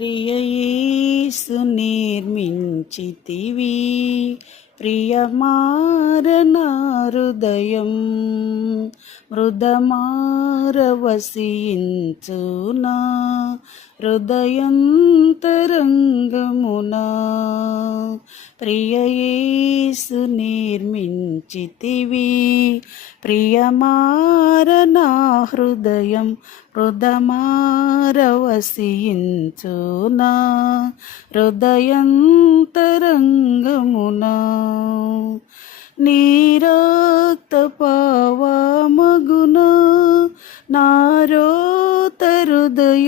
ప్రియయేసు నిర్మించితివి ప్రియమారనా హృదయం మృదమారవసించునా హృదయంతరంగమునా. ప్రియయేసు నిర్మించితివి ప్రియమారనా హృదయం హృదమారవసించునా హృదయంతరంగమునా నీరక్త పావమగునా. నారోత హృదయంబును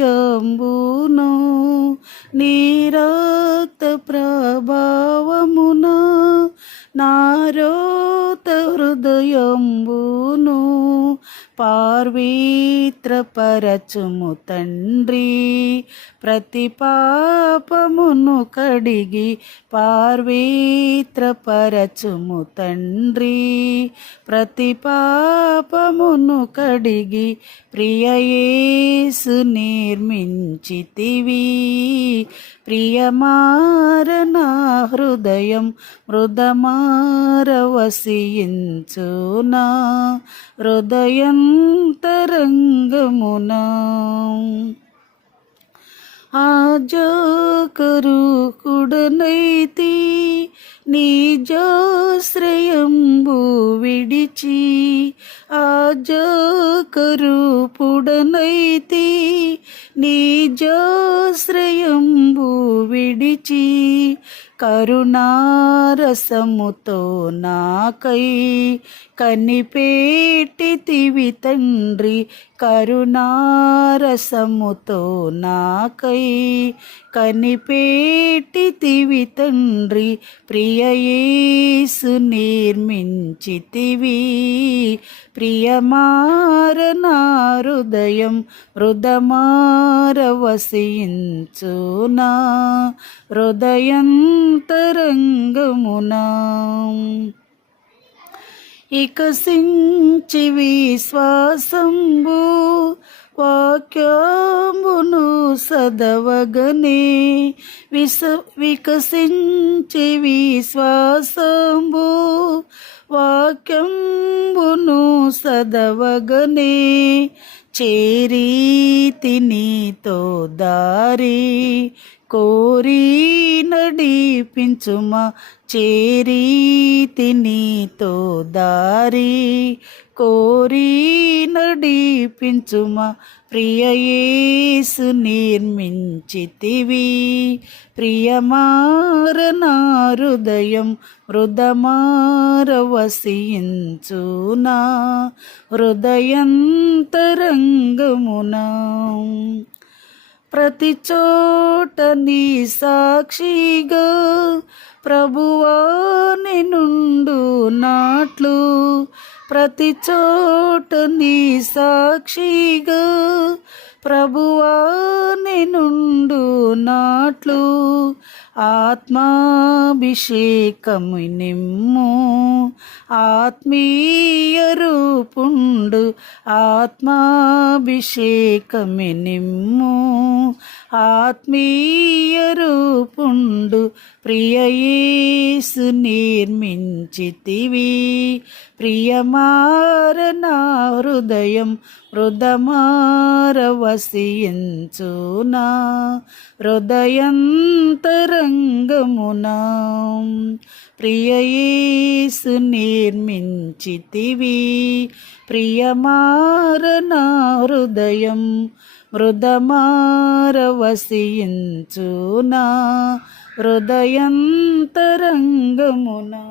నీరక్త ప్రభావమున. నారోత హృదయంబును. పార్వీత్రపరచుము తండ్రి ప్రతి పాపమును కడిగి పార్వీత్రపరచుము తండ్రి ప్రతి పాపమును కడిగి ప్రియయేసు నిర్మించితివి. ప్రియమారనా హృదయం మృదమారవసించునా హృదయంతరంగమునా. ఆజకరు కుడనైతి నిజాశ్రయంబు విడిచి ఆజకరు పుడనైతి నిజాశ్రయంబు విడిచి కరుణారసముతో నాకై కనిపేటితివి తండ్రి కరుణారసముతో నాకై కనిపేటితివి తండ్రి ప్రియయేసు నిర్మించితివి. ప్రియమారనా హృదయం హృదమారవసించునా హృదయం ఇక సించి విశ్వాసంబు వాక్యమును సదవగనే. విస వికసించి విశ్వాసంబు వాక్యంబును సదవగనే. చేరీతి నీతో దారి కోరి నడిపించుమా చేరీతి నీతో దారి. కోరి నడిపించుమా ప్రియయేసు నిర్మించితివి. ప్రియమారనా హృదయం హృదమారవసించునా హృదయంతరంగమునా ప్రతి చోట నీ సాక్షిగా ప్రభువా నినుండు నాట్లు. ప్రతి చోట నీ సాక్షిగా ప్రభువా నినుండు నాట్లు. ఆత్మాభిషేకము నిమ్ము ఆత్మీయ రూపుండు ఆత్మాభిషేకమి నిమ్ము ఆత్మీయ రూపుండు ప్రియయేసు నిర్మించితివి. ప్రియమారనా హృదయం హృదమారవసించునా హృదయంతరంగమున ప్రియయేసు నిర్మించితివి. ప్రియమారనా హృదయం మృదమారవసించునా హృదయంతరంగమునా